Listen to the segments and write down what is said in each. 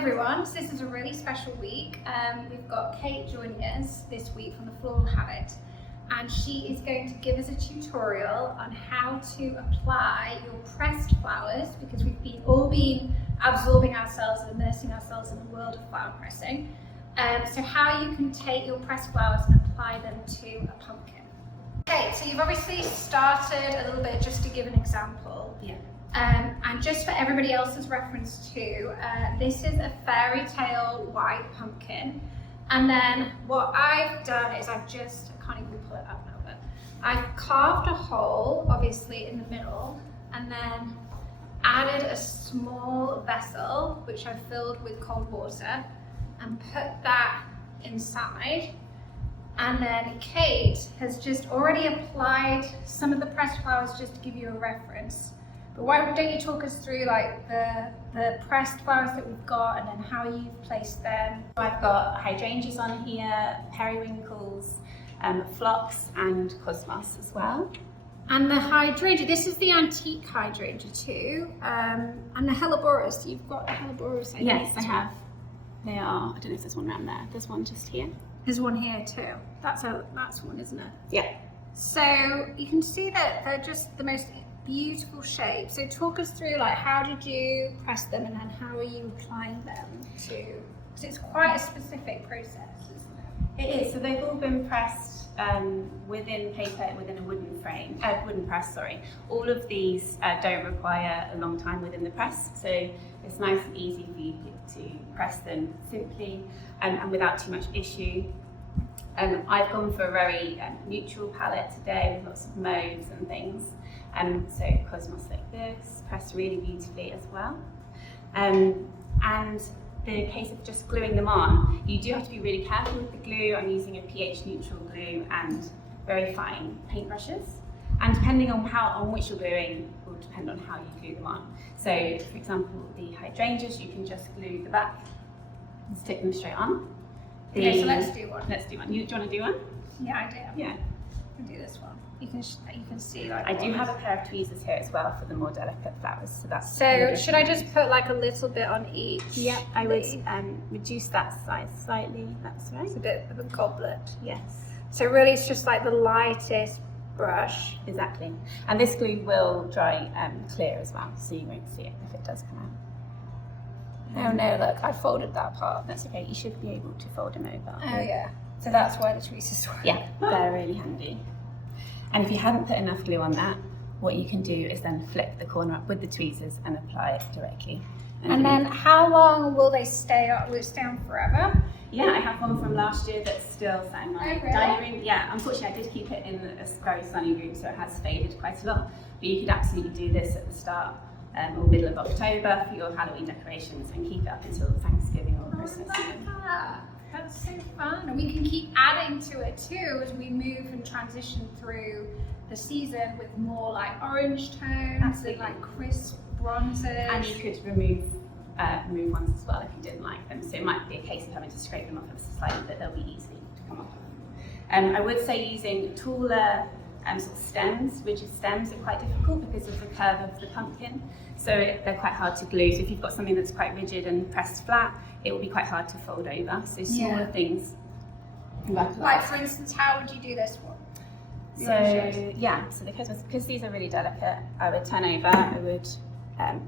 everyone, so this is a really special week. We've got Kate joining us this week from the Floral Habit, and she is going to give us a tutorial on how to apply your pressed flowers, because we've all been absorbing ourselves and immersing ourselves in the world of flower pressing. So how you can take your pressed flowers and apply them to a pumpkin. Okay, so you've obviously started a little bit just to give an example. Yeah. And just for everybody else's reference too, this is a fairy tale white pumpkin. And then what I've done is I can't even pull it up now, but I've carved a hole, obviously, in the middle, and then added a small vessel, which I've filled with cold water, and put that inside. And then Kate has just already applied some of the pressed flowers just to give you a reference. But why don't you talk us through like the pressed flowers that we've got and then how you've placed them? I've got hydrangeas on here, periwinkles, phlox and cosmos as well. And the hydrangea, this is the antique hydrangea too. And the helleborus, you've got the helleborus. Yes, I have. They are, I don't know if there's one around there. There's one just here. There's one here too. That's one, isn't it? Yeah. So you can see that they're just the most beautiful shape. So talk us through like how did you press them and then how are you applying them to, because it's quite a specific process, isn't it? It is. So they've all been pressed within paper, within a wooden press, sorry. All of these don't require a long time within the press, so it's nice and easy for you to press them simply and without too much issue. I've gone for a very neutral palette today with lots of mauves and things. So cosmos like this, pressed really beautifully as well. And the case of just gluing them on, you do have to be really careful with the glue. I'm using a pH neutral glue and very fine paintbrushes. And depending on which you're gluing will depend on how you glue them on. So for example, the hydrangeas, you can just glue the back and stick them straight on. Okay, so let's do one. Let's do one. Do you want to do one? Yeah, I do. Yeah. I can do this one. You can see like. I do have a pair of tweezers here as well for the more delicate flowers. So that's. So should I just put like a little bit on each? Yeah, I would reduce that size slightly. That's right. It's a bit of a goblet. Yes. So really, it's just like the lightest brush. Exactly. And this glue will dry clear as well, so you won't see it if it does come out. Oh no, look, I folded that part. That's okay. You should be able to fold them over. Oh yeah. So that's why the tweezers work. Yeah, they're really handy. And if you haven't put enough glue on that, what you can do is then flip the corner up with the tweezers and apply it directly. And then how long will they stay on? Will it stay on forever? Yeah, I have one from last year that's still sat in my dining room. Yeah, unfortunately I did keep it in a very sunny room, so it has faded quite a lot. But you could absolutely do this at the start or middle of October for your Halloween decorations and keep it up until Thanksgiving or Christmas. That's so fun, and we can keep adding to it too as we move and transition through the season with more like orange tones and like crisp bronzes. And you could remove ones as well if you didn't like them, so it might be a case of having to scrape them off of the slide, but they'll be easy to come off of. I would say using taller sort of stems, rigid stems, are quite difficult because of the curve of the pumpkin, so they're quite hard to glue. So if you've got something that's quite rigid and pressed flat, it will be quite hard to fold over. So smaller things. Like for instance, how would you do this one? So yeah, so because these are really delicate, I would turn over, I would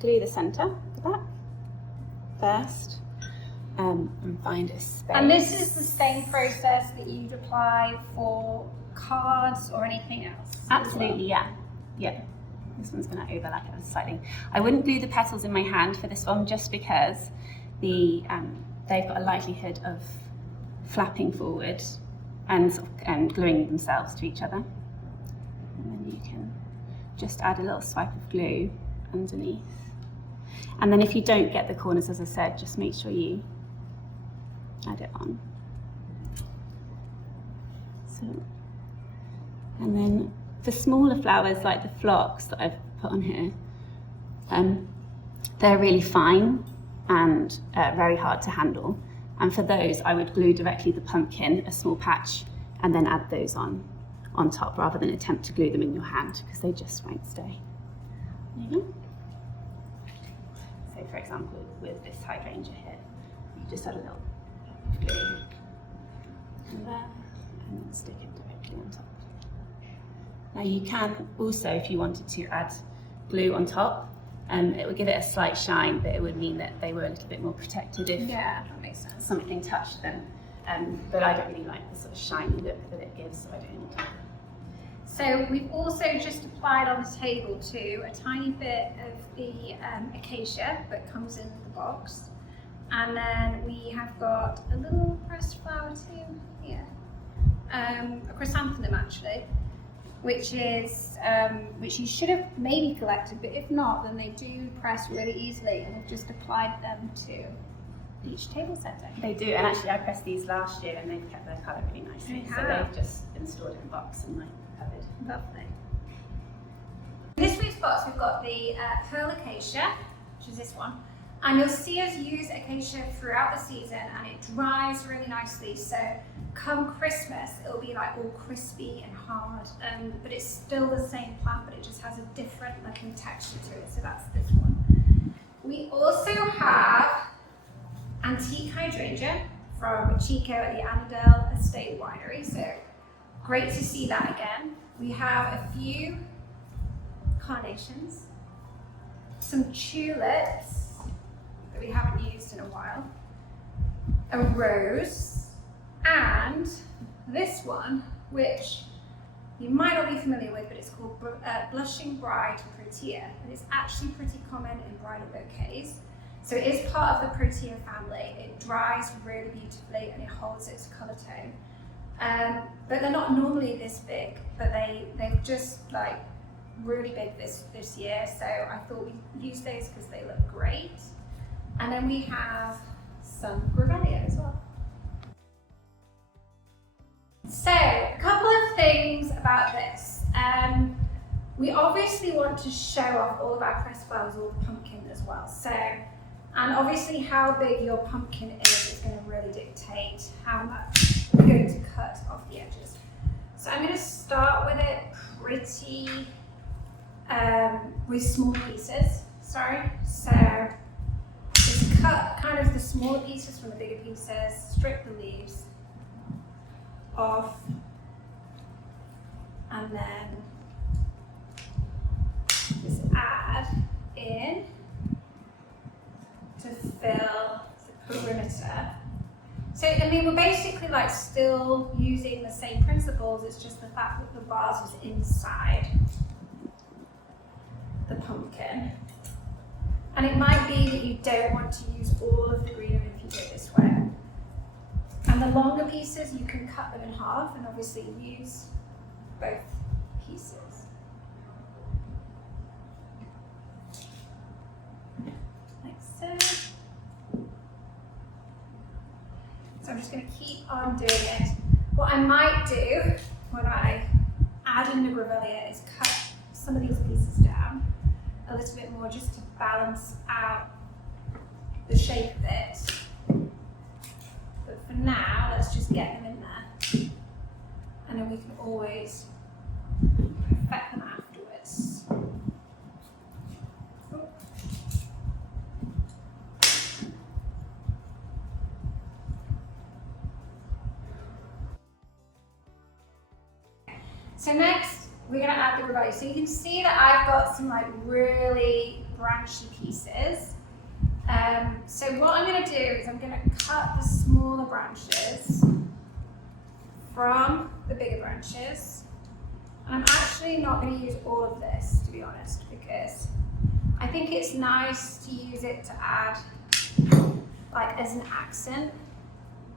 glue the centre with that first and find a space. And this is the same process that you'd apply for cards or anything else? Absolutely, well? yeah. This one's going to overlap ever slightly. I wouldn't glue the petals in my hand for this one just because they've got a likelihood of flapping forward and gluing themselves to each other. And then you can just add a little swipe of glue underneath. And then if you don't get the corners, as I said, just make sure you add it on. So, and then for smaller flowers like the phlox that I've put on here, they're really fine and very hard to handle. And for those, I would glue directly the pumpkin, a small patch, and then add those on top rather than attempt to glue them in your hand because they just won't stay. There you go. So for example, with this hydrangea here, You just add a little glue in there and then stick it directly on top. Now you can also, if you wanted to, add glue on top. It would give it a slight shine, but it would mean that they were a little bit more protected if that makes sense. something touched them. But I don't really like the sort of shiny look that it gives, so I don't. So we've also just applied on the table too a tiny bit of the acacia that comes in the box. And then we have got a little pressed flower too here. A chrysanthemum actually, which you should have maybe collected, but if not, then they do press really easily, and I've just applied them to each table setting. They do, and actually I pressed these last year and they've kept their colour really nicely. So they've just been stored in a box and like covered. Lovely. In this week's box we've got the pearl acacia, which is this one. And you'll see us use acacia throughout the season, and it dries really nicely. So come Christmas, it'll be like all crispy and hard, but it's still the same plant, but it just has a different looking texture to it. So that's this one. We also have antique hydrangea from Chico at the Annandale Estate Winery. So great to see that again. We have a few carnations, some tulips that we haven't used in a while, a rose, and this one, which you might not be familiar with, but it's called Blushing Bride Protea, and it's actually pretty common in bridal bouquets. So it is part of the Protea family. It dries really beautifully and it holds its colour tone. But they're not normally this big, but they're just like really big this year. So I thought we'd use those because they look great. And then we have some Grevillea as well. So a couple of things about this. We obviously want to show off all of our pressed flowers, all the pumpkin as well. So, and obviously how big your pumpkin is going to really dictate how much we're going to cut off the edges. So I'm going to start with it pretty, with small pieces, sorry. So just cut kind of the smaller pieces from the bigger pieces, strip the leaves off, and then just add in to fill the perimeter. So, I mean, we're basically like still using the same principles, it's just the fact that the vase is inside the pumpkin. And it might be that you don't want to use all of the greenery if you do it this way. And the longer pieces, you can cut them in half and obviously use both pieces. Like so. So I'm just going to keep on doing it. What I might do when I add in the Grevillea is cut some of these pieces down a little bit more just to balance out the shape of it. But for now, let's just get them in there. And then we can always perfect them afterwards. So next, we're going to add the Grevillea. So you can see that I've got some like really branchy pieces. So what I'm going to do is I'm going to cut the smaller branches from the bigger branches. And I'm actually not going to use all of this, to be honest, because I think it's nice to use it to add like as an accent.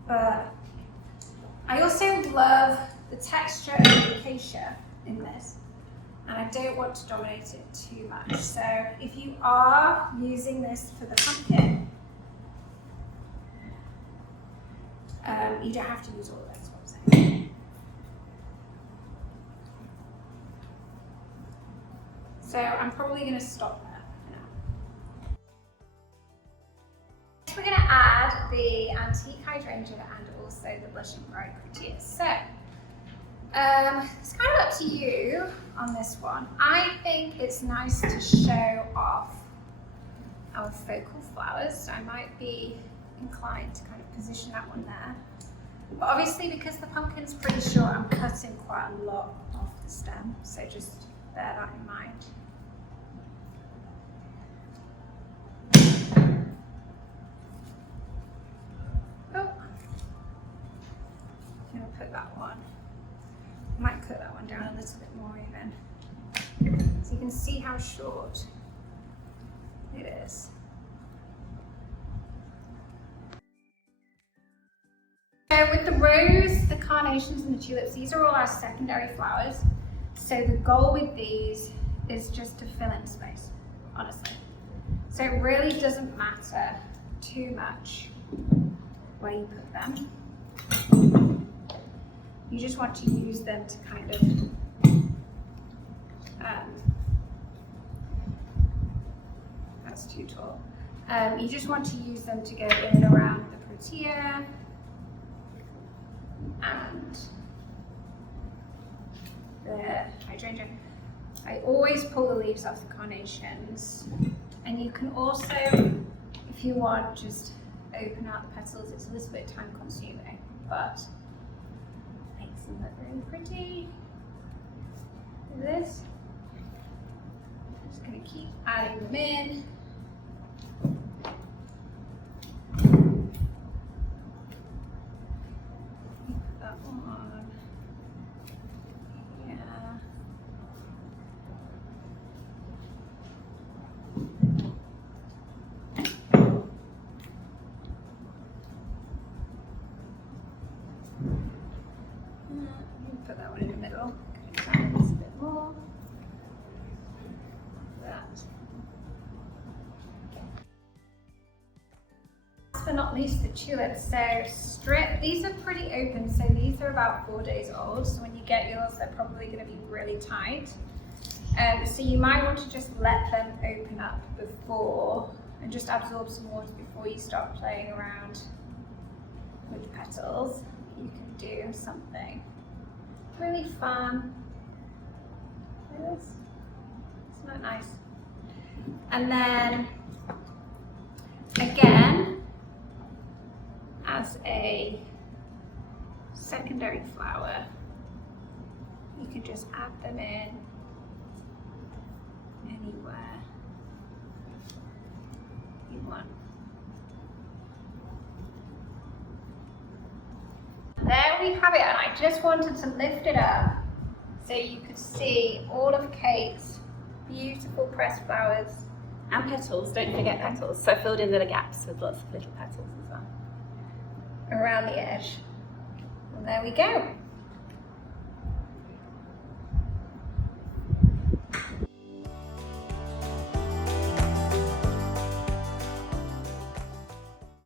But I also love the texture of the acacia in this, and I don't want to dominate it too much. So if you are using this for the pumpkin, you don't have to use all of it, is what I'm saying. So I'm probably going to stop there for now. Next we're going to add the antique hydrangea and also the Blushing Bride Protea. So it's kind of up to you on this one. I think it's nice to show off our focal flowers, so I might be inclined to kind of position that one there. But obviously, because the pumpkin's pretty short, I'm cutting quite a lot off the stem, so just bear that in mind. Oh, I'm gonna put that one. Might cut that one down a little bit more even, so you can see how short it is. So with the rose, the carnations and the tulips, these are all our secondary flowers. So the goal with these is just to fill in space, honestly. So it really doesn't matter too much where you put them. You just want to use them to kind of that's too tall. You just want to use them to go in and around the protea and the hydrangea. I always pull the leaves off the carnations, and you can also, if you want, just open out the petals. It's a little bit time consuming, but makes them look really pretty. Look at this. I'm just going to keep adding them in. That one. Yeah. Put that one in the middle. Down this a bit more. That. Last but not least, the tulips. So strip. These are pretty open. So these are about 4 days old. So when you get yours, they're probably going to be really tight. So you might want to just let them open up before and just absorb some water before you start playing around with the petals. You can do something really fun. Look at this. Isn't that nice? And then again, as a secondary flower, you can just add them in anywhere you want. There we have it, and I just wanted to lift it up so you could see all of Kate's beautiful pressed flowers. And petals, don't forget petals. So I filled in the gaps with lots of little petals as well. Around the edge. And there we go.